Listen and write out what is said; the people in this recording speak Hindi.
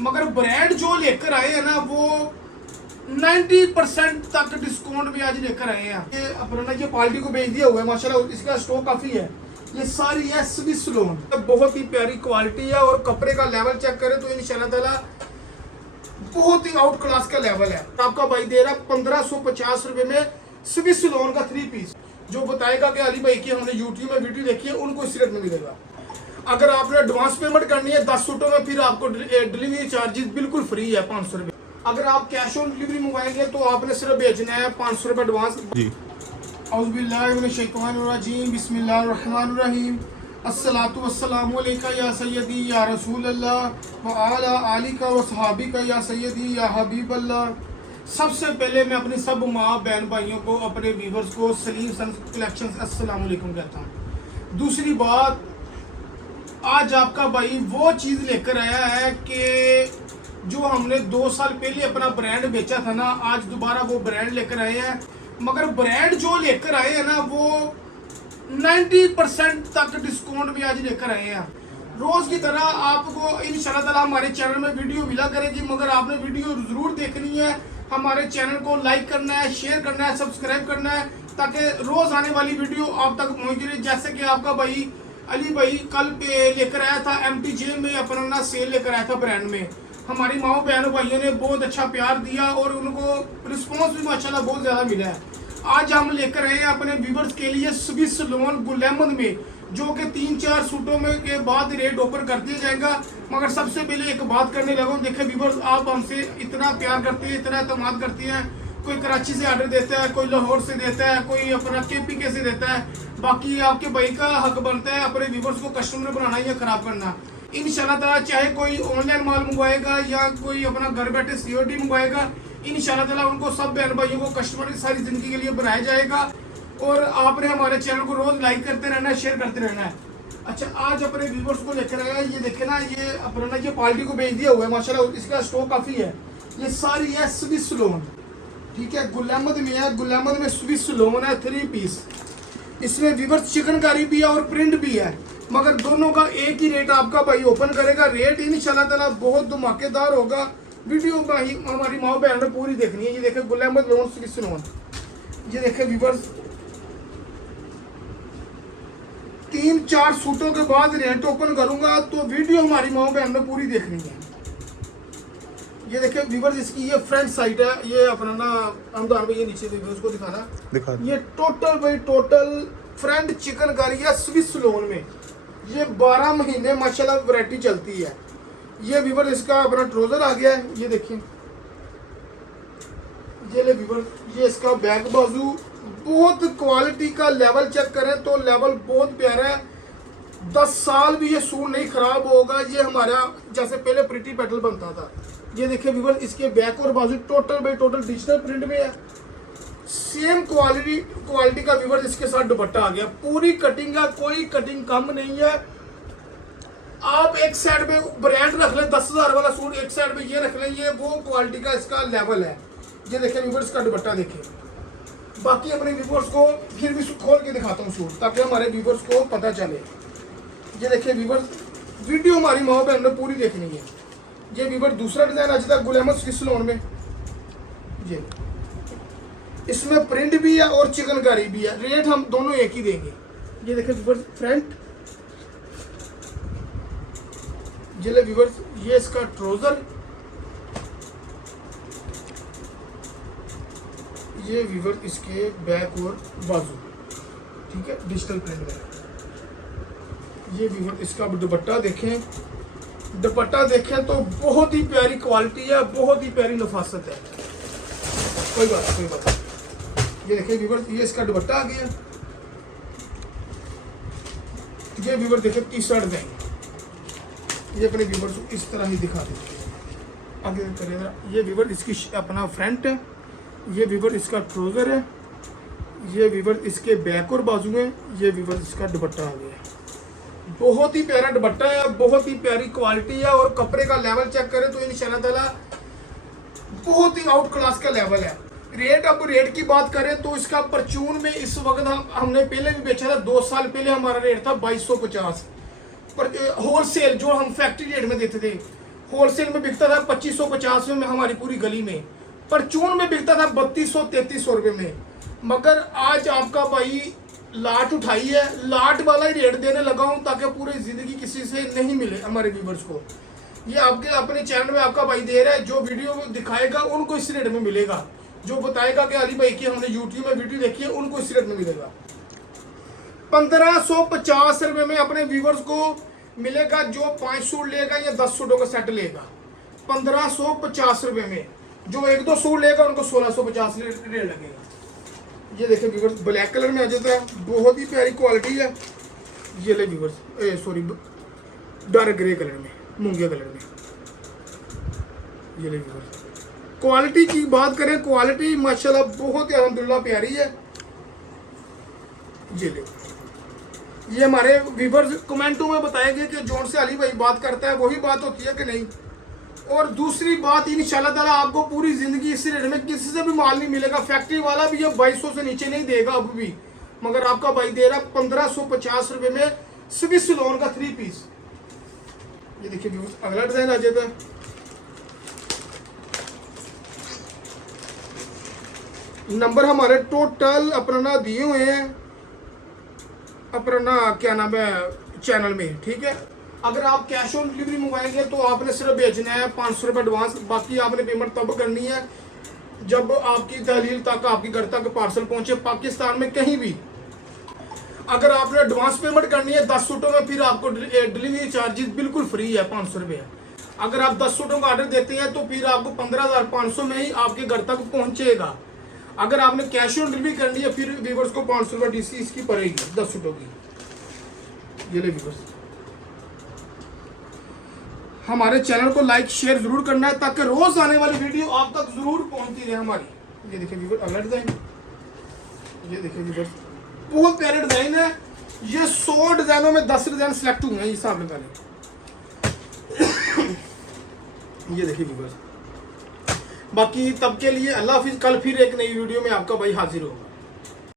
मगर ब्रांड जो लेकर आए हैं ना वो 90% तक डिस्काउंट भी आज लेकर आए हैं। ये अपना ये पार्टी को भेज दिया हुआ है माशाल्लाह, इसका स्टॉक काफ़ी है। ये सारी है स्विस लोन, बहुत ही प्यारी क्वालिटी है और कपड़े का लेवल चेक करें तो इंशाल्लाह ताला बहुत ही आउट क्लास का लेवल है। आपका भाई दे रहा 1550 रुपए में स्विस लोन का 3 पीस। जो बताएगा कि अली भाई की हमने यूट्यूब में वीडियो देखी है उनको इस रेट में मिलेगा। अगर आपने एडवांस पेमेंट करनी है 10 सूटों में, फिर आपको डिलीवरी चार्जेस बिल्कुल फ्री है 500 रुपये। अगर आप कैश ऑन डिलीवरी मंगवाएंगे तो आपने सिर्फ भेजना है 500 रुपये एडवांस जी। औज़ुबिल्लाहिमिनश्शैतानिर्रजीम, बिस्मिल्लाहिर्रहमानिर्रहीम, अस्सलातु वस्सलामु अलैका या सय्यदी या रसूल अल्लाह व अला आलिका व सहाबिका या सय्यदी या हबीब अल्लाह। सबसे पहले मैं अपनी सब माँ बहन भाइयों को, अपने व्यूवर्स को सलीम सन्स कलेक्शंस अस्सलाम वालेकुम कहता हूँ। दूसरी बात, आज आपका भाई वो चीज़ लेकर आया है कि जो हमने 2 साल पहले अपना ब्रांड बेचा था ना, आज दोबारा वो ब्रांड लेकर आए हैं। मगर ब्रांड जो लेकर आए हैं ना वो 90% तक डिस्काउंट भी आज लेकर आए हैं। रोज़ की तरह आपको इंशाल्लाह ताला हमारे चैनल में वीडियो मिला करेगी, मगर आपने वीडियो ज़रूर देखनी है। हमारे चैनल को लाइक करना है, शेयर करना है, सब्सक्राइब करना है, ताकि रोज़ आने वाली वीडियो आप तक पहुँच रही। जैसे कि आपका भाई अली भाई कल पे लेकर आया था MTJ में अपना ना सेल लेकर आया था ब्रांड में। हमारी माओ बहनों भाइयों ने बहुत अच्छा प्यार दिया और उनको रिस्पॉन्स भी माशाल्लाह बहुत ज़्यादा मिला है। आज हम लेकर आए हैं अपने व्यूवर्स के लिए स्विस लोन गुल अहमद में, जो कि 3-4 सूटों में के बाद रेट ओपन कर दिया जाएगा। मगर सबसे पहले एक बात करने लगा, देखे व्यूवर्स आप हमसे इतना प्यार करते हैं, इतना एतमाद करते हैं। कोई कराची से ऑर्डर देता है, कोई लाहौर से देता है, कोई अपना KPK से देता है। बाकी आपके भाई का हक बनता है अपने व्यूवर्स को कस्टमर बनाना या खराब करना। इंशाल्लाह ताला चाहे कोई ऑनलाइन माल मंगवाएगा या कोई अपना घर बैठे COD मंगवाएगा, इंशाल्लाह ताला उनको सब बहन भाइयों को कस्टमर की सारी जिंदगी के लिए बनाया जाएगा। और आपने हमारे चैनल को रोज लाइक करते रहना है, शेयर करते रहना है। अच्छा, आज अपने व्यूवर्स को लेकर आया, ये देखे ना, ये अपना ये पार्टी को भेज दिया हुआ है माशाल्लाह, इसका स्टॉक काफ़ी है। ये सारी है स्विस लोन, ठीक है, गुल अहमद में है। गुल अहमद में स्विस लोन है 3 पीस। इसमें व्यूवर्स चिकनकारी भी है और प्रिंट भी है, मगर दोनों का एक ही रेट आपका भाई ओपन करेगा। रेट इंशाल्लाह ताला बहुत धमाकेदार होगा। वीडियो हमारी माँ बहन ने पूरी देखनी है। ये देखे Gul Ahmed loan Swiss loan, ये देखे व्यूवर्स 3-4 सूटों के बाद रेट ओपन करूंगा, तो वीडियो हमारी माँ बहन ने पूरी देखनी है। ये देखिए व्यूवर्स, इसकी ये फ्रंट साइड है, ये अपना ना अमदान भाई, ये नीचे व्यूवर्स को दिखा। ये टोटल भाई टोटल फ्रंट चिकनकारी है स्विस लोन में। ये 12 महीने माशाल्लाह वैरायटी चलती है। ये व्यूवर्स इसका अपना ट्राउजर आ गया है, ये देखिए। ये ले व्यूवर्स, ये इसका बैक बाजू, बहुत क्वालिटी का लेवल चेक करें तो लेवल बहुत प्यारा है। 10 साल भी ये सूट नहीं खराब होगा। ये हमारा जैसे पहले प्रिटी पेटल बनता था। ये देखिए व्यूवर्स, इसके बैक और बाजू total by total digital print में है। सेम क्वालिटी का व्यूवर्स इसके साथ दुपट्टा आ गया। पूरी कटिंग है, कोई कटिंग कम नहीं है। आप एक साइड में ब्रांड रख लें, 10,000 वाला सूट एक साइड में ये रख लें, ये वो क्वालिटी का इसका लेवल है। ये देखिए व्यूवर्स का दुपट्टा देखिए। बाकी अपने व्यूवर्स को फिर भी खोल के दिखाता हूँ सूट, ताकि हमारे व्यूवर्स को पता चले। ये देखिए व्यूवर्स, वीडियो हमारी माँ बहन ने पूरी देखनी है। ये व्यूवर्स दूसरा डिजाइन आज तक गुल अहमद स्विस लोन में, ये इसमें प्रिंट भी है और चिकनकारी भी है। रेट हम दोनों एक ही देंगे। ये देखिए व्यूवर्स फ्रंट, ये व्यूवर्स, ये इसका ट्राउजर, ये व्यूवर्स इसके बैक और बाजू, ठीक है, डिजिटल प्रिंट में। ये व्यूवर्स इसका दुपट्टा देखें, दुपट्टा देखें तो बहुत ही प्यारी क्वालिटी है, बहुत ही प्यारी नफासत है। कोई बात। ये देखिए व्यूवर्स, ये इसका दुपट्टा आ गया। ये व्यूवर्स देखिए टी-शर्ट देंगे, ये अपने व्यूवर्स को इस तरह ही दिखा देंगे। आगे करेगा। ये व्यूवर्स इसकी अपना फ्रंट है। ये व्यूवर्स इसका ट्राउजर है। ये व्यूवर्स इसके बैक और बाजू में। ये व्यूवर्स इसका दुपट्टा आ गया। बहुत ही प्यारा दुपट्टा है, बहुत ही प्यारी क्वालिटी है। और कपड़े का लेवल चेक करें तो इंशाल्लाह ताला बहुत ही आउट क्लास का लेवल है। रेट की बात करें तो इसका परचून में इस वक्त हमने पहले भी बेचा था। 2 साल पहले हमारा रेट था 2250 पर होलसेल, जो हम फैक्ट्री रेट में देते थे। होलसेल में बिकता था 2550 में हमारी पूरी गली में, परचून में बिकता था 3200-3300 रुपये में। मगर आज आपका भाई लाट उठाई है, लाट वाला ही रेट देने लगा हूँ ताकि पूरी ज़िंदगी किसी से नहीं मिले हमारे व्यूवर्स को। ये आपके अपने चैनल में आपका भाई दे रहा है, जो वीडियो दिखाएगा उनको इस रेट में मिलेगा, जो बताएगा कि अली भाई की हमने यूट्यूब में वीडियो देखी है उनको इस रेट में मिलेगा। 1550 रुपये में अपने व्यूवर्स को मिलेगा जो 5 सूट लेगा या 10 सूटों का सेट लेगा, 1550 रुपये में। जो 1-2 सूट लेगा उनको 1650 रेट लगेगा। ये देखिए व्यूवर्स, ब्लैक कलर में आ जाता है, बहुत ही प्यारी क्वालिटी है। ये ले viewers, sorry dark grey colour में, मूंगिया कलर में। ये ले व्यूवर्स, क्वालिटी की बात करें, क्वालिटी माशाल्लाह बहुत ही अल्हम्दुलिल्लाह प्यारी है। ये ले, ये हमारे व्यूवर्स कमेंटों में बताएंगे कि जोन से अली भाई बात करता है वही बात होती है कि नहीं। और दूसरी बात, इंशाल्लाह ताला आपको पूरी ज़िंदगी इस रेट में किसी से भी माल नहीं मिलेगा। फैक्ट्री वाला भी ये 2200 से नीचे नहीं देगा अब भी, मगर आपका भाई दे रहा 1550 रुपये में स्विस लोन का 3 पीस। ये देखिए व्यूअर्स, अगला डिज़ाइन आ जाता है। नंबर हमारे टोटल अपना दिए हुए हैं, अपना क्या नाम है चैनल में, ठीक है। अगर आप कैश ऑन डिलीवरी मंगवाएंगे तो आपने सिर्फ भेजना है 500 रुपये एडवांस, बाकी आपने पेमेंट तब करनी है जब आपकी तहलील तक, आपके घर तक पार्सल पहुंचे पाकिस्तान में कहीं भी। अगर आपने एडवांस पेमेंट करनी है 10 सूटों में, फिर आपको डिलीवरी चार्जेस बिल्कुल फ्री है, 500 रुपये। अगर आप 10 सूटों का ऑर्डर देते हैं तो फिर आपको 15,500 में ही आपके घर तक पहुंचेगा। अगर आपने कैश ऑन डिलीवरी करनी है फिर व्यूवर्स को 500 रुपये DC इसकी पड़ेगी 10 सूटों की। ये ले व्यूवर्स, हमारे चैनल को लाइक शेयर जरूर करना है ताकि रोज आने वाली वीडियो आप तक जरूर पहुंचती रहे हमारी। ये देखिए व्यूअर, अगला डिजाइन। ये देखिए व्यूअर, बहुत प्यारे डिजाइन है। ये 100 डिजाइनों में 10 डिजाइन सिलेक्ट हुए हैं, हिसाब लगा लें। ये देखिए व्यूअर, बाकी तब के लिए अल्लाह हाफिज। कल फिर एक नई वीडियो में आपका भाई हाजिर होगा।